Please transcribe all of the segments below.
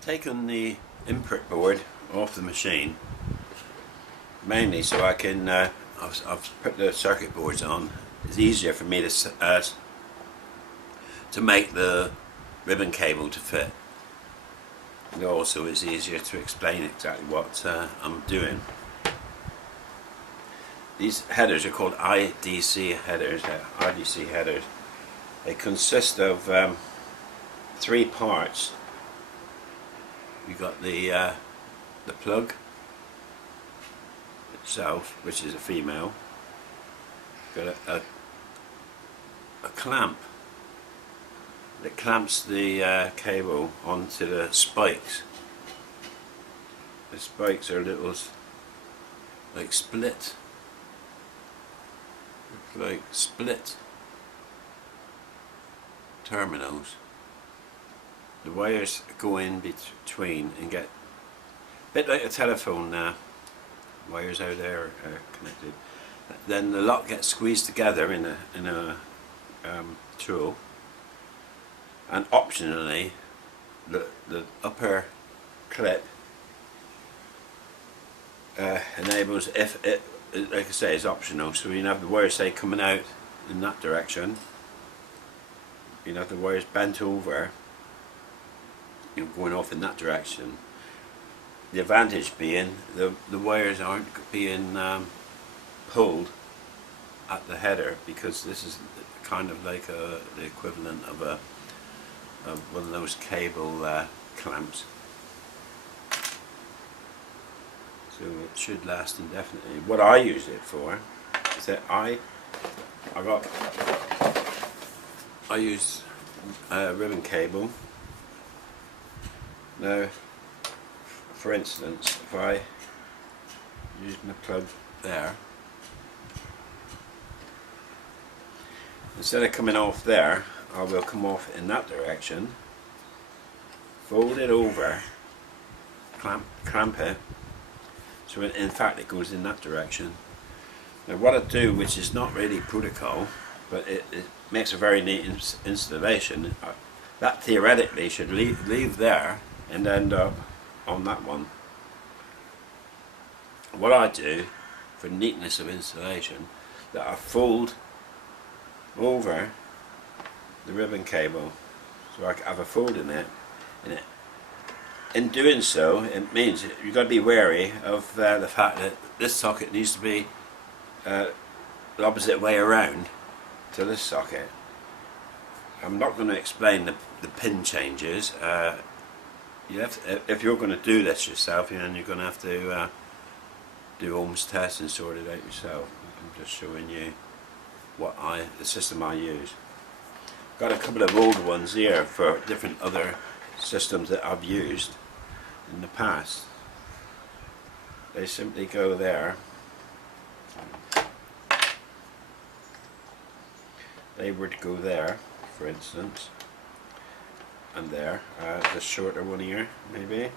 I've taken the input board off the machine mainly so I can I've put the circuit boards on. It's easier for me to make the ribbon cable to fit, and also it's easier to explain exactly what I'm doing. These headers are called IDC headers. They consist of 3 parts. You've got the plug itself, which is a female. Got a clamp that clamps the cable onto the spikes. The spikes are little like split terminals. The wires go in between and get a bit like a telephone wires out there are connected. Then the lot gets squeezed together in a tool, and optionally the upper clip enables, if it, like I say, is optional, so you can have the wires say coming out in that direction, you know, the wires bent over, you know, going off in that direction. The advantage being the wires aren't being pulled at the header, because this is kind of like the equivalent of one of those cable clamps. So it should last indefinitely. What I use it for is that I use ribbon cable. Now, for instance, if I use my plug there, instead of coming off there, I will come off in that direction, fold it over, clamp it, so in fact it goes in that direction. Now what I do, which is not really protocol, but it makes a very neat installation, that theoretically should leave there and end up on that one. What I do for neatness of installation, that I fold over the ribbon cable, so I have a fold in it. In doing so, it means you've got to be wary of the fact that this socket needs to be the opposite way around to this socket. I'm not going to explain the pin changes. You have to, if you're going to do this yourself, then you're going to have to do Ohm's test and sort it out yourself. I'm just showing you the system I use. Got a couple of old ones here for different other systems that I've used in the past. They simply go there. They would go there, for instance, and there. The shorter one here, maybe.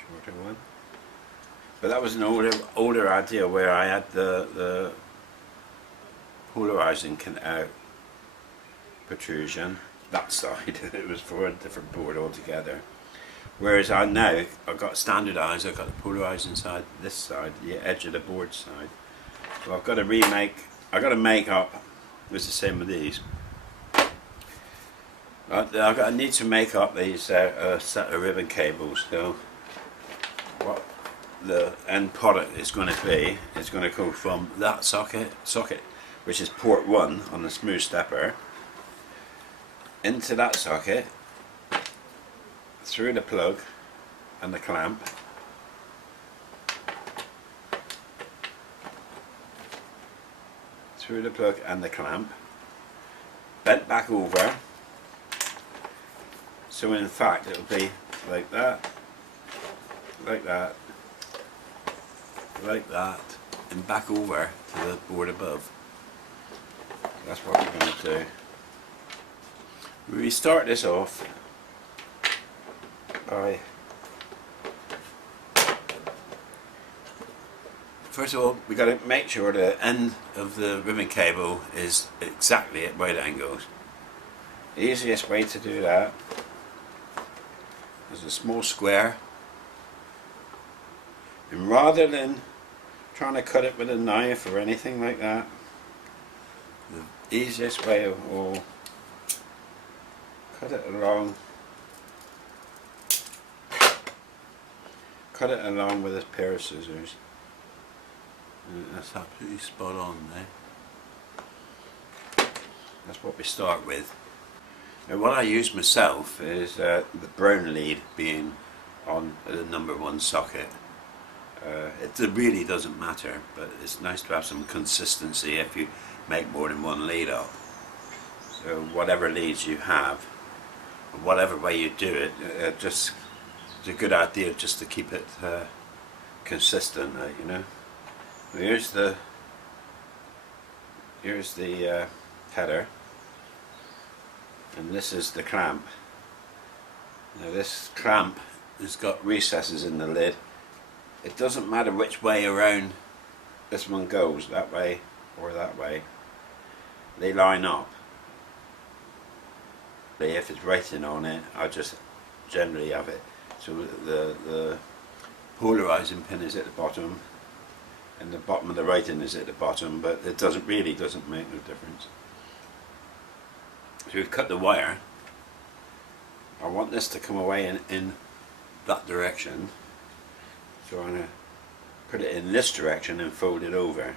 Shorter one. But that was an older idea where I had the polarizing protrusion, that side. It was for a different board altogether. Whereas I've got standardized, I've got the polarizing side, this side, the edge of the board side. So I've got to make up, it's the same with these. I need to make up these set of ribbon cables. So what the end product is going to be, is going to go from that socket, which is port 1 on the smooth stepper, into that socket, through the plug and the clamp, through the plug and the clamp, bent back over, so in fact it will be like that, like that, like that, and back over to the board above. That's what we're going to do. We start this off by, first of all, we got to make sure the end of the ribbon cable is exactly at right angles. The easiest way to do that as a small square, and rather than trying to cut it with a knife or anything like that, the easiest way will cut it along with a pair of scissors. And that's absolutely spot on there. That's what we start with. Now what I use myself is the brown lead being on the number 1 socket. It really doesn't matter, but it's nice to have some consistency if you make more than 1 lead up. So whatever leads you have, whatever way you do it, just it's a good idea just to keep it consistent, you know. Here's the header, and this is the clamp. Now this clamp has got recesses in the lid. It doesn't matter which way around this one goes, that way or that way, they line up. If it's writing on it, I just generally have it so the polarizing pin is at the bottom and the bottom of the writing is at the bottom, but it doesn't make no difference. So we've cut the wire. I want this to come away in that direction, so I'm going to put it in this direction and fold it over.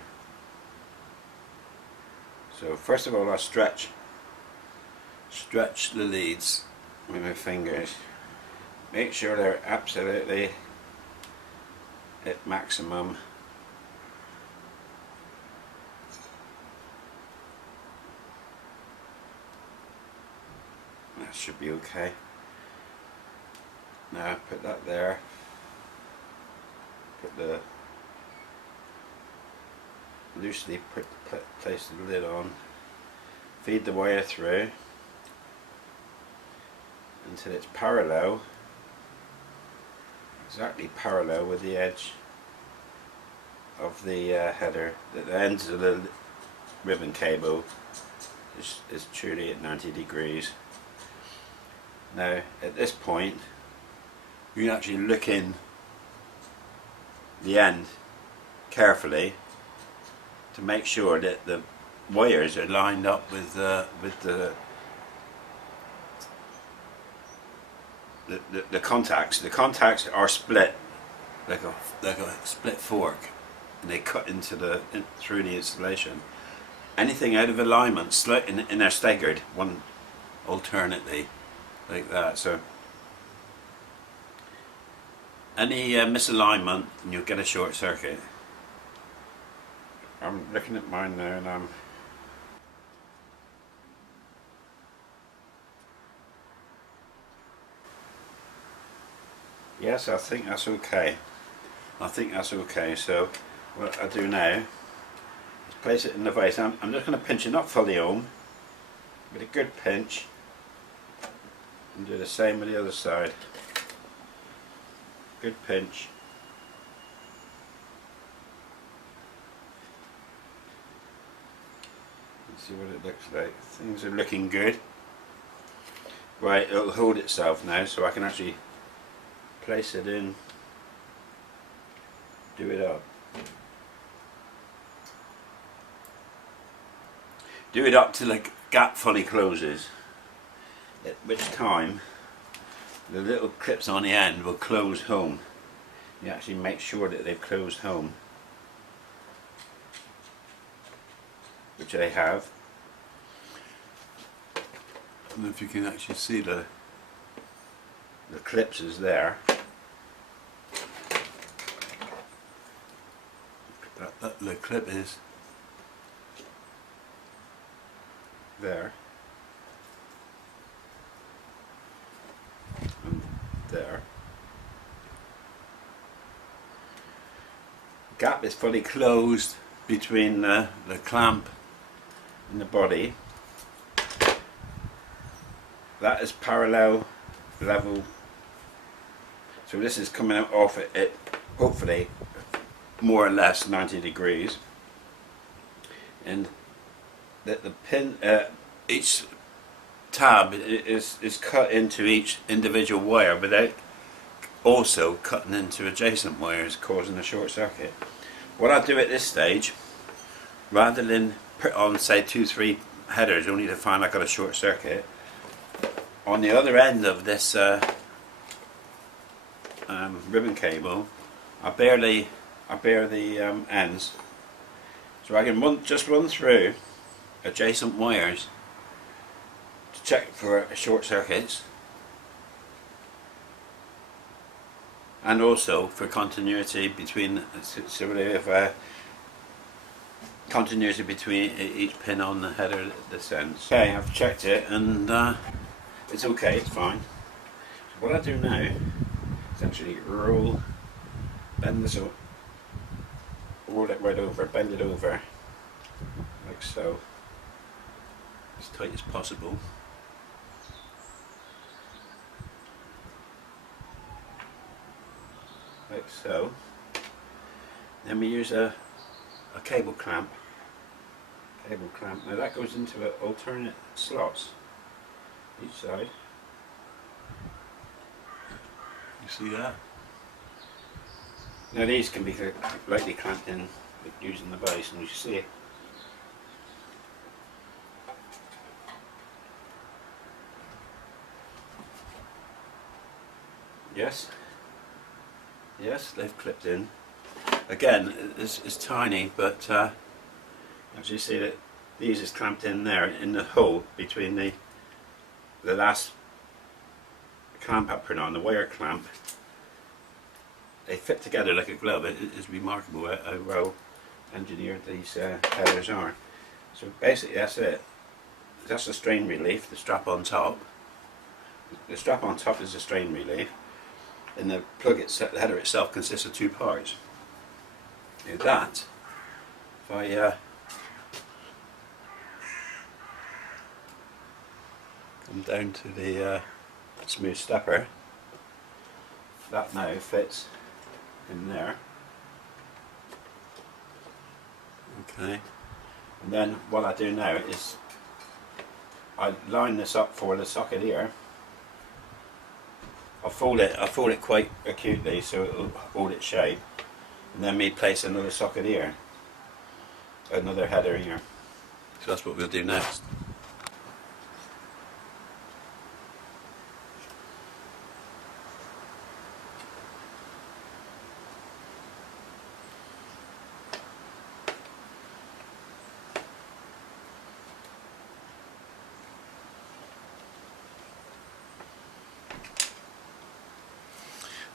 So first of all I stretch the leads with my fingers. Make sure they're absolutely at maximum. That should be okay. Now put that there. Loosely place the lid on. Feed the wire through until it's parallel, exactly parallel with the edge of the header. The ends of the ribbon cable is truly at 90 degrees. Now at this point you can actually look in the end carefully to make sure that the wires are lined up with the contacts. The contacts are split like a split fork, and they cut through the installation. Anything out of alignment, and they're staggered one alternately like that. So any misalignment, and you'll get a short circuit. I'm looking at mine now, and yes, I think that's okay. So what I do now is place it in the vise. I'm just going to pinch it, not fully home, with a good pinch, and do the same with the other side. Good pinch. Let's see what it looks like. Things are looking good. Right, it'll hold itself now, so I can actually place it in, do it up. Do it up till the gap fully closes, at which time the little clips on the end will close home. You actually make sure that they've closed home, which they have. I don't know if you can actually see the clips is there. The clip is there and there. Gap is fully closed between the clamp and the body. That is parallel, level. So this is coming out off it hopefully more or less 90 degrees, and that the pin, each tab is cut into each individual wire without also cutting into adjacent wires, causing a short circuit. What I do at this stage, rather than put on say 2-3 headers only to find I got a short circuit, on the other end of this ribbon cable, I bare the ends, so I can just run through adjacent wires to check for short circuits, and also for continuity between continuity between each pin on the header this ends. Okay, I've checked it and it's okay, it's fine. So what I do now is actually bend this up, roll it right over, bend it over like so, as tight as possible. Like so. Then we use a cable clamp. Now that goes into alternate slots each side. You see that? Now these can be lightly clamped in using the base, and you see it. Yes, they've clipped in. Again, it's tiny, but as you see that these is clamped in there in the hole between the last clamp I put on, the wire clamp. They fit together like a glove. It is remarkable how well engineered these headers are. So basically that's it. That's the strain relief, the strap on top. The strap on top is the strain relief, and the the header itself consists of 2 parts. Now that, if I come down to the smooth stepper, that now fits in there. Okay, and then what I do now is I line this up for the socket here. I fold it quite acutely so it'll hold its shape, and then we place another socket here, another header here. So that's what we'll do next.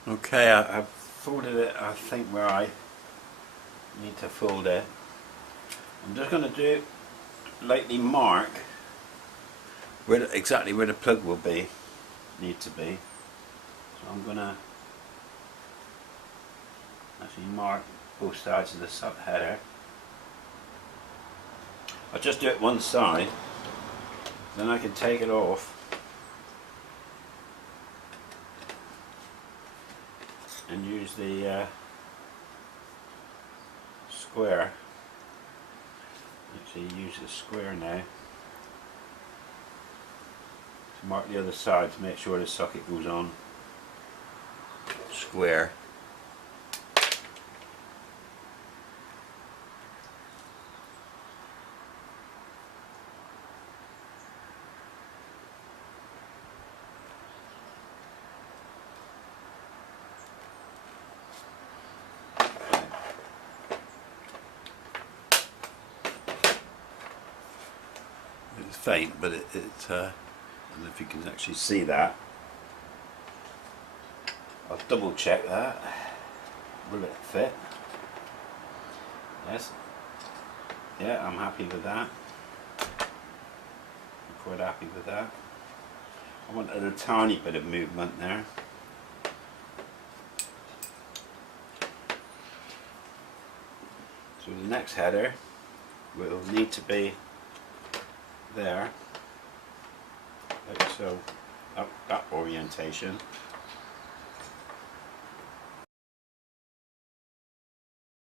Okay, I've folded it, I think, where I need to fold it. I'm just going to lightly mark exactly where the plug will need to be. So I'm going to actually mark both sides of the subheader. I'll just do it one side, then I can take it off and use the square. Actually use the square now to mark the other side to make sure the socket goes on square. It's faint, but I don't know if you can actually see that. I'll double check that. Will it fit? Yes. Yeah, I'm happy with that. I'm quite happy with that. I wanted a tiny bit of movement there. So the next header will need to be there, like so, that orientation.